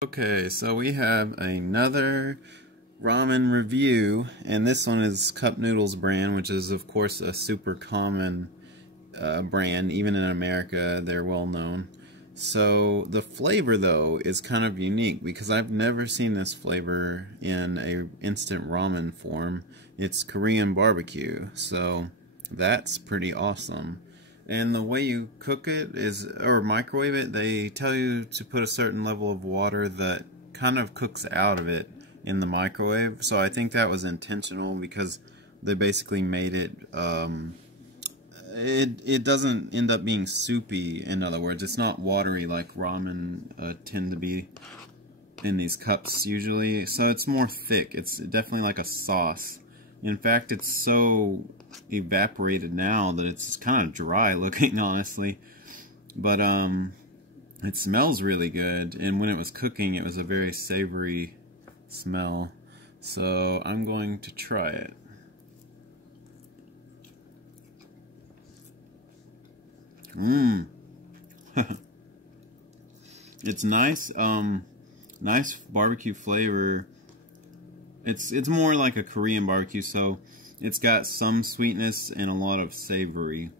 Okay, so we have another ramen review, and this one is Cup Noodles brand, which is of course a super common brand. Even in America, they're well known. So the flavor though is kind of unique because I've never seen this flavor in a instant ramen form. It's Korean barbecue, so that's pretty awesome. And the way you cook it is, or microwave it, they tell you to put a certain level of water that kind of cooks out of it in the microwave. So I think that was intentional because they basically made it, it doesn't end up being soupy, in other words. It's not watery like ramen tend to be in these cups usually. So it's more thick. It's definitely like a sauce. In fact, it's so evaporated now that it's kind of dry looking, honestly. But it smells really good, and when it was cooking it was a very savory smell. So I'm going to try it. It's nice, nice barbecue flavor. It's more like a Korean barbecue, so it's got some sweetness and a lot of savory,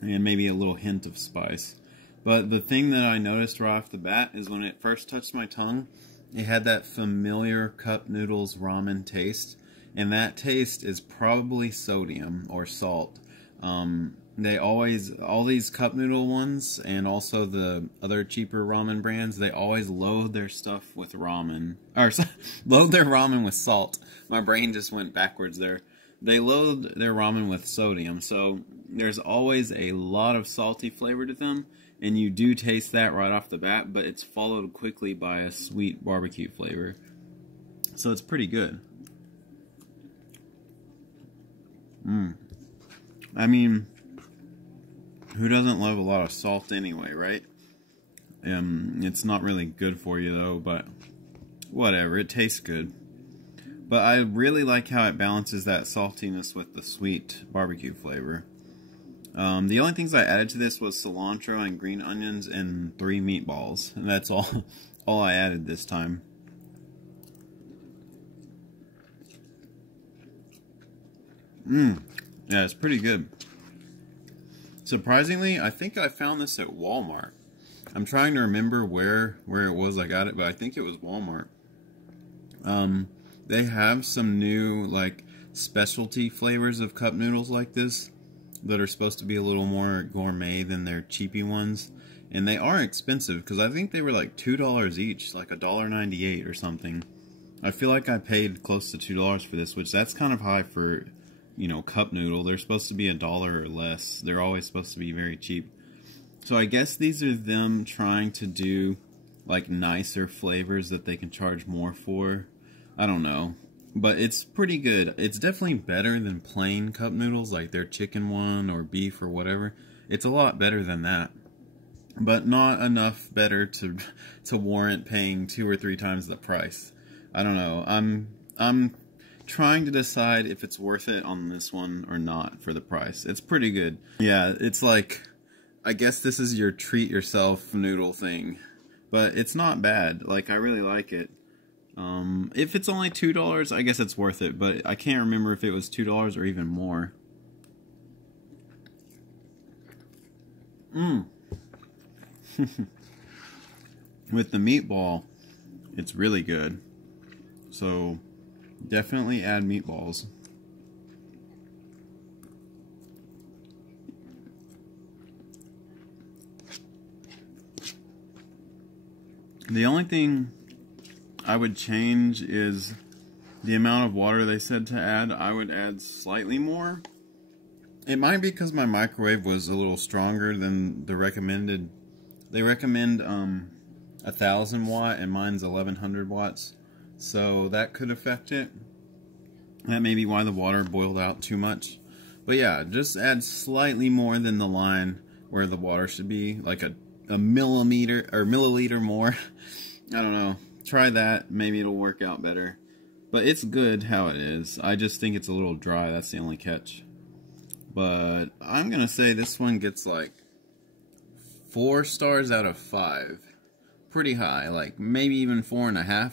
and maybe a little hint of spice. But the thing that I noticed right off the bat is when it first touched my tongue, it had that familiar cup noodles ramen taste, and that taste is probably sodium or salt. They always, all these cup noodle ones and also the other cheaper ramen brands, they always load their stuff with ramen, or load their ramen with salt. My brain just went backwards there. They load their ramen with sodium, so there's always a lot of salty flavor to them, and you do taste that right off the bat, but it's followed quickly by a sweet barbecue flavor. So it's pretty good. I mean, who doesn't love a lot of salt anyway, right? It's not really good for you though, but whatever, it tastes good. But I really like how it balances that saltiness with the sweet barbecue flavor. The only things I added to this was cilantro and green onions and 3 meatballs. And that's all I added this time. Yeah, it's pretty good. Surprisingly, I think I found this at Walmart. I'm trying to remember where it was I got it, but I think it was Walmart. They have some new, like, specialty flavors of cup noodles like this that are supposed to be a little more gourmet than their cheapy ones. And they are expensive, because I think they were like $2 each, like $1.98 or something. I feel like I paid close to $2 for this, which that's kind of high for, you know, cup noodle. They're supposed to be $1 or less. They're always supposed to be very cheap. So I guess these are them trying to do like nicer flavors that they can charge more for. I don't know, but it's pretty good. It's definitely better than plain cup noodles, like their chicken one or beef or whatever. It's a lot better than that, but not enough better to warrant paying 2 or 3 times the price. I don't know. I'm trying to decide if it's worth it on this one or not for the price. It's pretty good. Yeah, it's like, I guess this is your treat yourself noodle thing, but it's not bad. Like, I really like it. If it's only $2, I guess it's worth it, but I can't remember if it was $2 or even more. With the meatball, it's really good. So definitely add meatballs. The only thing I would change is the amount of water they said to add. I would add slightly more. It might be because my microwave was a little stronger than the recommended. They recommend 1,000 watt and mine's 1,100 watts. So that could affect it. That may be why the water boiled out too much. But yeah, just add slightly more than the line where the water should be, like a millimeter or milliliter more. I don't know. Try that. Maybe it'll work out better. But it's good how it is. I just think it's a little dry. That's the only catch. But I'm going to say this one gets like 4 stars out of 5. pretty high, like maybe even 4.5.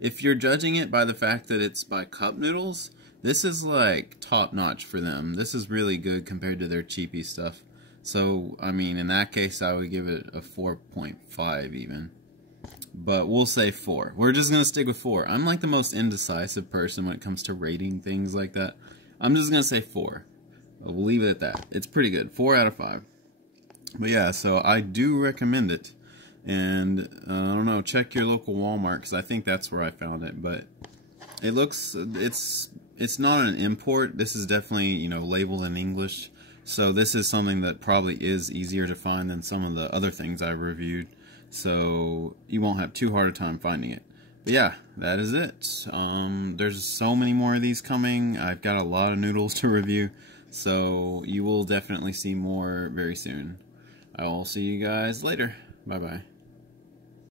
If you're judging it by the fact that it's by Cup Noodles, this is like top notch for them. This is really good compared to their cheapy stuff. So, I mean, in that case, I would give it a 4.5 even. But we'll say 4. We're just going to stick with 4. I'm like the most indecisive person when it comes to rating things like that. I'm just going to say 4. We'll leave it at that. It's pretty good. 4 out of 5. But yeah, so I do recommend it. And, I don't know, check your local Walmart, because I think that's where I found it. But it looks, it's not an import. This is definitely, you know, labeled in English. So this is something that probably is easier to find than some of the other things I've reviewed. So you won't have too hard a time finding it. But yeah, that is it. There's so many more of these coming. I've got a lot of noodles to review. So you will definitely see more very soon. I will see you guys later. Bye-bye.